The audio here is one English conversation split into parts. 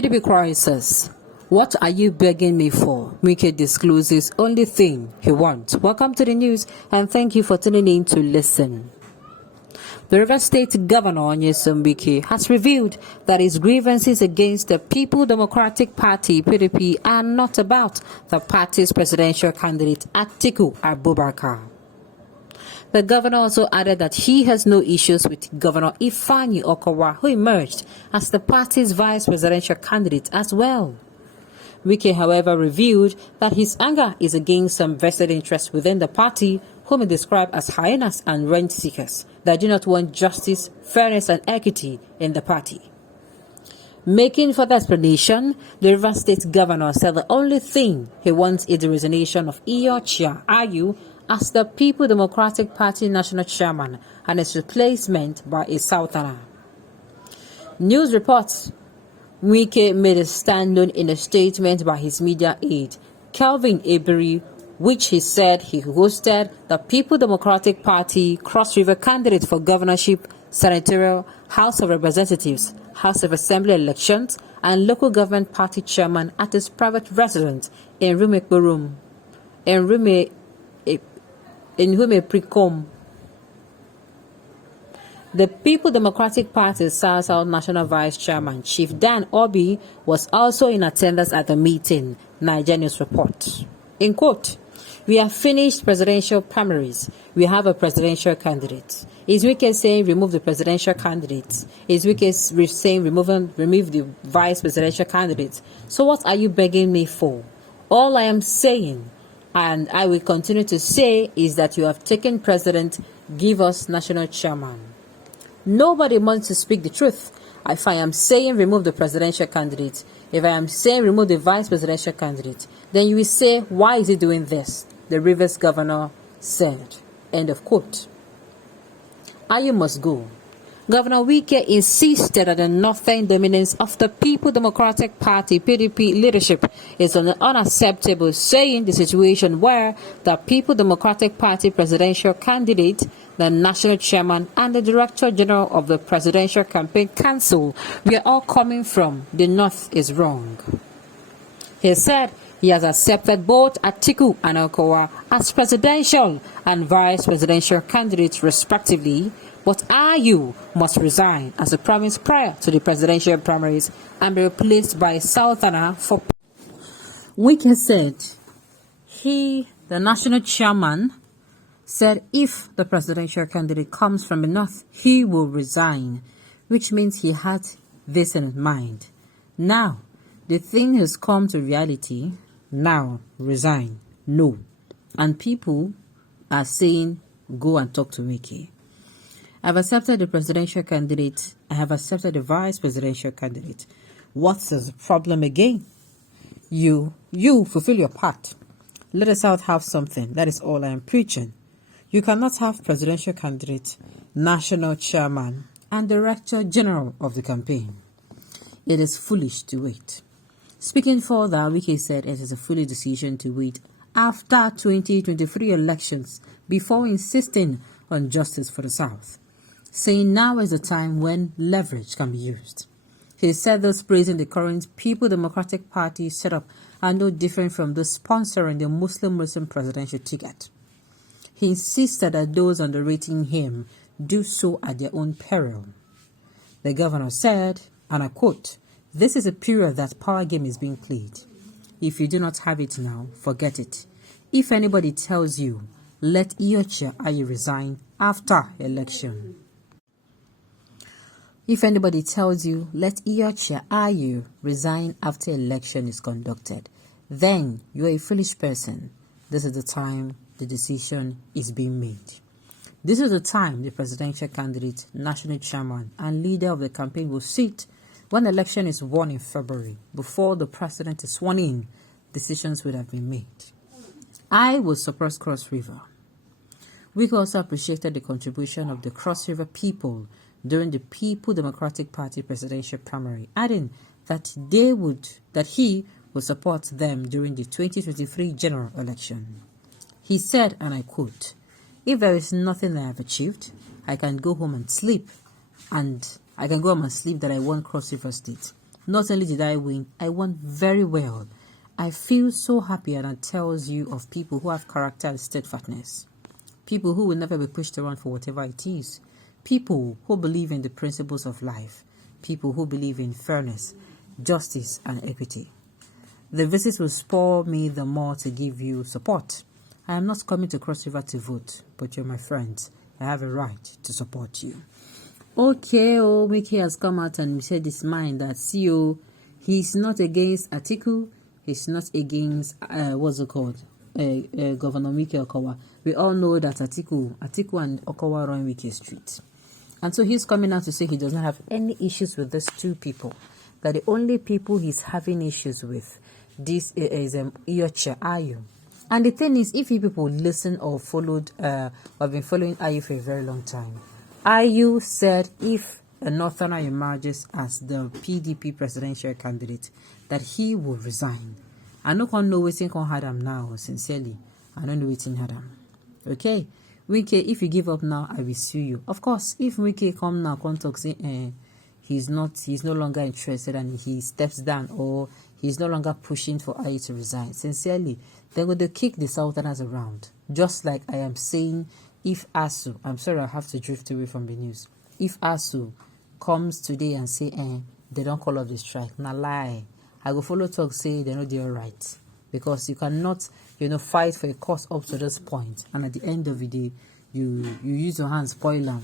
PDP crisis. What are you begging me for? Wike discloses only thing he wants. Welcome to the news and thank you for tuning in to listen. The Rivers State Governor Nyesom Wike has revealed that his grievances against the People Democratic Party (PDP) are not about the party's presidential candidate Atiku Abubakar. The governor also added that he has no issues with Governor Ifeanyi Okowa, who emerged as the party's vice presidential candidate as well. Wike, however, revealed that his anger is against some vested interests within the party, whom he described as hyenas and rent seekers that do not want justice, fairness, and equity in the party. Making further explanation, the Rivers State Governor said the only thing he wants is the resignation of Iyorchia Ayu as the People Democratic Party National Chairman and his replacement by a Southerner. News reports Wike made a stand in a statement by his media aide, Kelvin Ebery, which he said he hosted the People Democratic Party Cross River candidate for governorship, senatorial, House of Representatives, House of Assembly elections, and local government party chairman at his private residence in Rumekburum, in Rumeprecom. The People Democratic Party's South National Vice Chairman, Chief Dan Obi, was also in attendance at the meeting, Niger News report. In quote, "We have finished presidential primaries. We have a presidential candidate. Is Wike saying remove the presidential candidate? Is Wike saying remove the vice presidential candidate? So what are you begging me for? All I am saying, and I will continue to say, is that you have taken president, give us national chairman." Nobody wants to speak the truth. If I am saying remove the presidential candidate, if I am saying remove the vice presidential candidate, then you will say, why is he doing this? The Rivers governor said. End of quote. Ayu must go. Governor Wike insisted that the northern dominance of the People Democratic Party (PDP) leadership is unacceptable, saying the situation where the People Democratic Party presidential candidate, the national chairman, and the director general of the Presidential Campaign Council were all coming from the north is wrong. He said he has accepted both Atiku and Okowa as presidential and vice presidential candidates respectively, but Ayu must resign as a promise prior to the presidential primaries and be replaced by a Southerner for. Wike said the national chairman, said if the presidential candidate comes from the north, he will resign, which means he had this in mind. Now, the thing has come to reality. Now, resign. No. And people are saying, go and talk to Wike. I've accepted the presidential candidate. I have accepted the vice presidential candidate. What's the problem again? You fulfill your part. Let us out have something. That is all I am preaching. You cannot have presidential candidate, national chairman, and director general of the campaign. It is foolish to wait. Speaking further, Wike said it is a foolish decision to wait after 2023 elections before insisting on justice for the South, saying now is the time when leverage can be used. He said those praising the current People Democratic Party setup are no different from those sponsoring the Muslim presidential ticket. He insisted that those underrating him do so at their own peril. The governor said, and I quote, "This is a period that power game is being played. If you do not have it now, forget it. If anybody tells you, let Iyorchia Ayu resign after election. If anybody tells you, let Iyorchia Ayu resign after election is conducted, then you are a foolish person. This is the time the decision is being made. This is the time the presidential candidate, national chairman, and leader of the campaign will sit when the election is won in February. Before the president is sworn in, decisions would have been made. I will support Cross River." We also appreciated the contribution of the Cross River people during the People Democratic Party presidential primary, adding that he would support them during the 2023 general election. He said, and I quote, "If there is nothing I have achieved, I can go home and sleep, that I won Cross River State. Not only did I win, I won very well. I feel so happy, and it tells you of people who have character and steadfastness. People who will never be pushed around for whatever it is. People who believe in the principles of life. People who believe in fairness, justice, and equity. The visit will spur me the more to give you support. I am not coming to Cross River to vote, but you're my friends. I have a right to support you. Okay, Wike has come out and said his mind that CEO, he's not against Atiku, he's not against Governor Wike Okowa. We all know that Atiku and Okowa run Wike Street. And so he's coming out to say he does not have any issues with these two people. That the only people he's having issues with this is Iyocha Ayu. And the thing is, if you people listen or followed, have been following Ayu for a very long time, Ayu said if a Northerner emerges as the PDP presidential candidate, that he will resign. I no can know waiting can had him now, sincerely. I don't know waiting had him. Okay? Wike, if you give up now, I will sue you. Of course, if Wike come now, come talk, say, he's no longer interested and he steps down, or he's no longer pushing for Ayu to resign. Sincerely, they're going to kick the Southerners around. Just like I am saying, if ASU, I'm sorry I have to drift away from the news. If ASU comes today and say, they don't call off the strike, na lie. I go follow talk say they know they're right. Because you cannot, fight for a cause up to this point, and at the end of the day, you use your hands spoil them.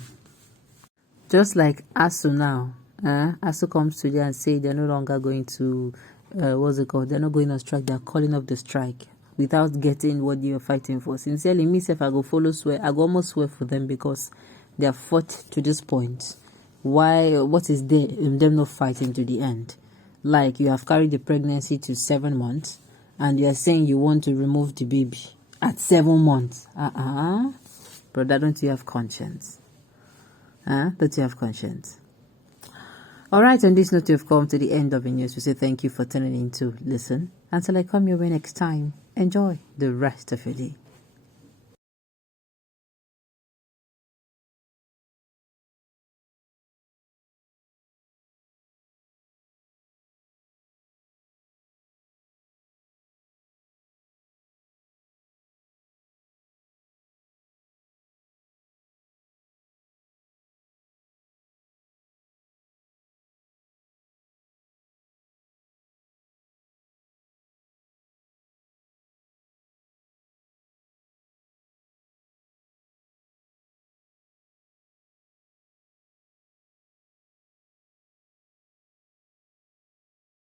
Just like ASU now, ASU comes today and say they're no longer going to, they're not going on strike, they're calling up the strike without getting what you're fighting for. Sincerely, myself, I go follow swear, I go almost swear for them because they are fought to this point. Why, what is there in them not fighting to the end? Like, you have carried the pregnancy to 7 months, and you are saying you want to remove the baby at 7 months. Brother, don't you have conscience? Don't you have conscience? Alright, on this note, we've come to the end of the news. We say thank you for tuning in to listen. Until I come your way next time, enjoy the rest of your day.